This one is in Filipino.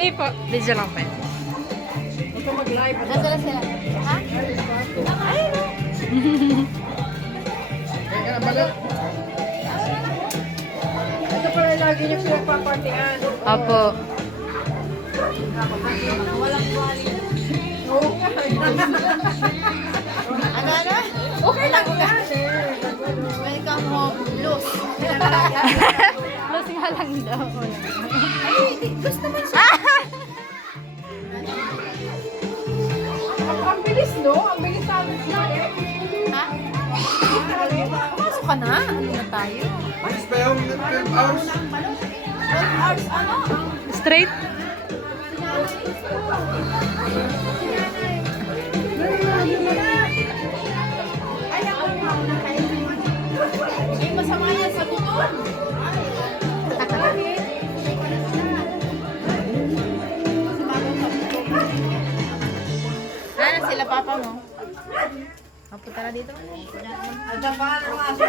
Hindi po. Video lang pa. Ito mag-live. Nasaan sila? Ha? Ayun o. Kaya ka na balot. Ito pala lagi niyo pinagpapartihan. Opo. Walang quality. Oo nga. Ano? Okay lang yan. Welcome home. Blues. Plus nga lang daw. Ay, gusto naman siya. Ang bilis, no? Ang bilis namin bumalik. Ha? Pumasok ka na. Ano na tayo? Mas pa yung 12 hours. 12 hours. Ano? Straight? Ay, ako na kayo. Ay, masama yan sa tuton. Ano sila papa mo? Mapunta na dito. Ang dapa ng aso.